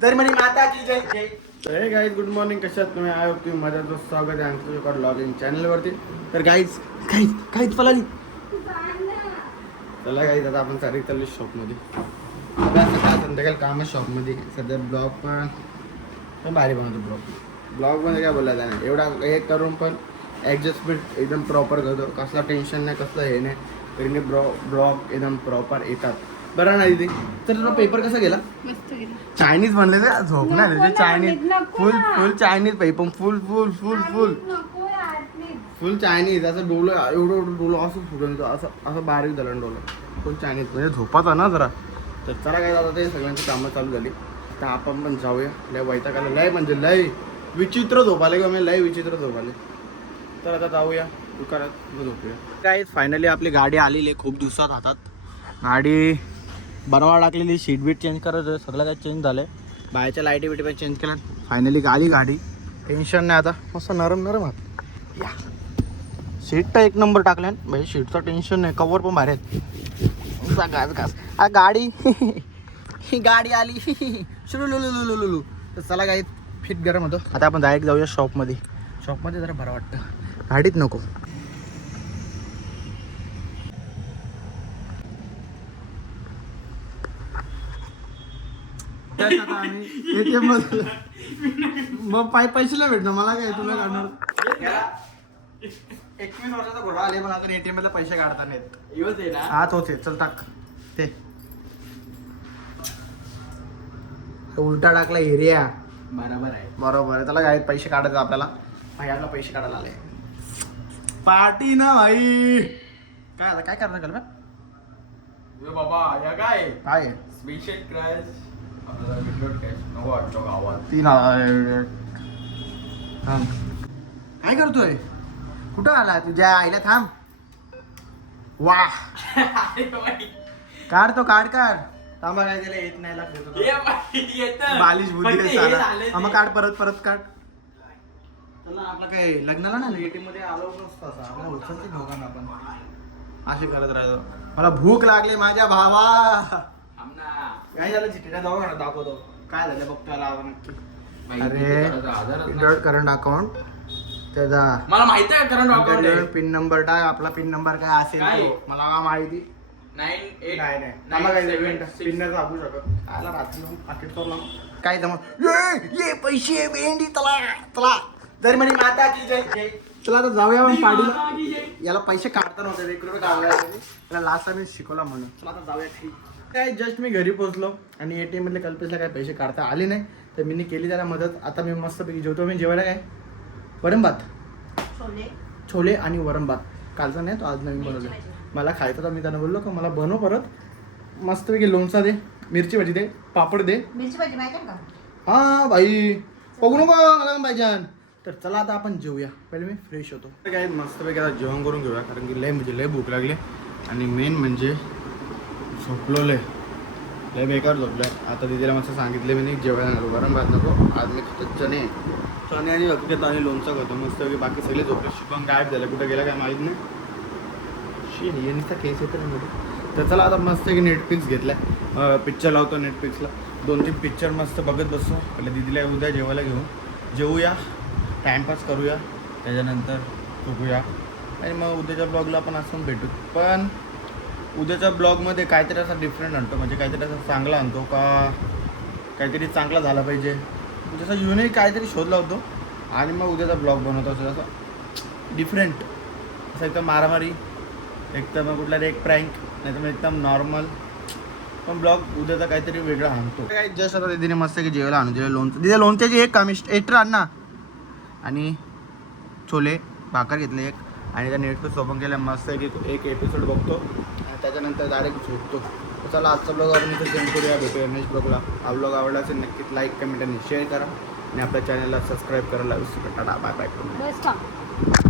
जरी म्हणे माता की जय जय. हे गाईज गुड मॉर्निंग, कशात तुम्ही आय होप तुम्ही माझ्या स्वागत आहे आमच्या लॉगिंग चॅनलवरती. तर गाईज गाईज गाईज पलानी चला गाईज, आता आपण सारी चालली शॉपमध्ये. सकाळ संध्याकाळ काम आहे शॉपमध्ये. सध्या ब्लॉग पण भारी बनवतो. ब्लॉगमध्ये काय बोलायचं नाही, एवढा हे करून पण ॲडजस्टमेंट एकदम प्रॉपर करतो. कसला टेन्शन नाही, कसलं हे नाही, तरी ब्लॉग एकदम प्रॉपर येतात. बरं नाही दीदी. तर तुला पेपर कसा गेला? चायनीज म्हणले ते झोप नाही तुझे. चायनीज फुल चायनीज पेपर, फुल चायनीज. असं डोलं एवढं डोलं असं फुटून येतं, असं बारीक झालं डोलं. फुल चायनीज म्हणजे झोपाचा ना जरा. तर चला काय जातं, ते सगळ्यांची कामं चालू झाली. तर आपण पण जाऊया. लय वैतागाला, लय म्हणजे लय विचित्र झोपाले का, मी लय विचित्र झोपाले. तर आता जाऊया दुकानात झोपूया. काय फायनली आपली गाडी आलेली आहे खूप दिवसात हातात. गाडी बनवा टाकलेली, सीट बीट चेंज करायचं, सगळं काय चेंज झालं आहे. बाहेरच्या लाईटी बिटी पण चेंज केल्या. फायनली आली गाडी. टेन्शन नाही आता, मस्त नरम हात. या सीट तर एक नंबर टाकल्या भाई, सीटचं टेन्शन नाही. कवर पण भारी आहेत. घास गाडी ही गाडी आली शुलुलुलुलुलुलु. तर चला गाडी फिट गरम होतो. आता आपण डायरेक्ट जाऊया शॉपमध्ये. शॉपमध्ये जरा बरं वाटतं, गाडीत नको. ATM मग पैसे नाही भेटणार मला, काय तुला काढणार. 21 वर्षाचा घोडा आले पण आता ATM ला पैसे काढता नाहीत. हा तोच आहे. चल टाक ते उलटा टाकला एरिया. बरोबर आहे. त्याला काय पैसे काढायचे आपल्याला. भाईला पैसे काढायला आले. पार्टी ना भाई. काय आता काय करणार कल बाबा या काय काय स्पेशल क्रॅश आपल्याला विंडोड कॅश नको वाटतो गावात. 3000. काय करतोय? कुठं आला तुझ्या आईला? थांब. वा काढ तो, काढ थांबा. काय त्याला येत नाही लागतो बालिश बुद्धी आहे. मग काढ, परत काढ. चला आपलं काय लग्नाला ना ATM मध्ये आलो नसतं असं. आपल्याला उचलते दोघांना आपण असे करत राहतो. मला भूक लागली माझ्या भावा. काय झालं? चिठ्ठीला जाऊ ना, दाखवतो काय झालं बघ त्याला नक्की. अरे करंट अकाउंट त्याचा मला माहिती आहे करंट अकाउंट. पिन नंबर टाक. आपला पिन नंबर काय असेल तो मला काय माहिती. 98 नाही मला काय पिन नाही दाखवू शकत. आला रात्री पाकिट करून काय जमत. ये पैसे भेंडी तला जरी म्हणे माता की जय जय. चला आता जाऊया आपण पाडीला. याला पैसे काढता नव्हते, 1 रुपये काढायला. त्याला लास्ट टाइम शिकवला म्हणून. चला आता जाऊया. ठीक काय, जस्ट मी घरी पोहोचलो आणि ATM मधले कल्पेशला काय पैसे काढता आले नाही. तर मी केली त्याला मदत. आता मी मस्तपैकी जेवतो. मी जेवायला काय वरण भात, छोले आणि वरण भात. कालचा नाही तो, आज नवीन बनवलं. मला खायचं तर मी त्यांना बोललो का मला बनव परत. मस्तपैकी लोणचा दे, मिरची भाजी दे, पापड दे. मिरची भाजी माहिती का? हां भाई बघू नको मला पण पाहिजे. तर चला आता आपण जेवूया. पहिले मी फ्रेश होतो. काय मस्तपैकी आता जेवण करून घेऊया, कारण की लय भूक लागली. आणि मेन म्हणजे झोपलो लय बेकार झोपलं. आता दीदीला मस्त सांगितले मी जेवायला नको, गरम भात नको. आज मी खातो चणे आणि हकीकत आणि लोणचं खातो मस्तपैकी. बाकी सगळे झोपले. शुभम गायब झालं, कुठं गेला काय माहीत नाही. ये नुसता केस येतो मध्ये. तर चला आता मस्त की नेटफ्लिक्स घेतलाय, पिक्चर लावतो नेटफ्लिक्सला. 2-3 पिक्चर मस्त बघत बसतो. पहिले दीदीला उद्या जेवायला जेवूया, टाईमपास करूया, त्याच्यानंतर झोपूया. आणि मग उद्याच्या ब्लॉगला आपण असं भेटू. पण उद्याच्या ब्लॉगमध्ये काहीतरी असा डिफरंट आणतो, म्हणजे काहीतरी असं चांगला आणतो का, काहीतरी चांगला झाला पाहिजे. जसं युनिक काहीतरी शोध लावतो आणि मग उद्याचा ब्लॉग बनवतो. असं डिफरंट, असं एकदम मारामारी, एकदम कुठला एक प्रँक, नाही तर मग एकदम नॉर्मल. पण ब्लॉग उद्याचा काहीतरी वेगळा आणतो. काय जस्ट आता दीदीने मस्त की जेवायला आणून दिलं लोणचं. दिदी लोणच्याची एक काम एक्स्ट्रा आण ना. आणि छोले भाकर घेतले एक. आणि त्या नेटफ्लिक्स ओपन केल्या मस्त की एक एपिसोड बघतो आणि त्याच्यानंतर डायरेक्ट झोपतो. तर चला आजचा ब्लॉग आपण इथे सेंड करूया. भेटूया नेक्स्ट ब्लॉगला. हा ब्लॉग आवडला असेल नक्कीच लाईक, कमेंट आणि शेअर करा. आणि आपल्या चॅनलला सबस्क्राईब करायला विसरू नका. Bye bye.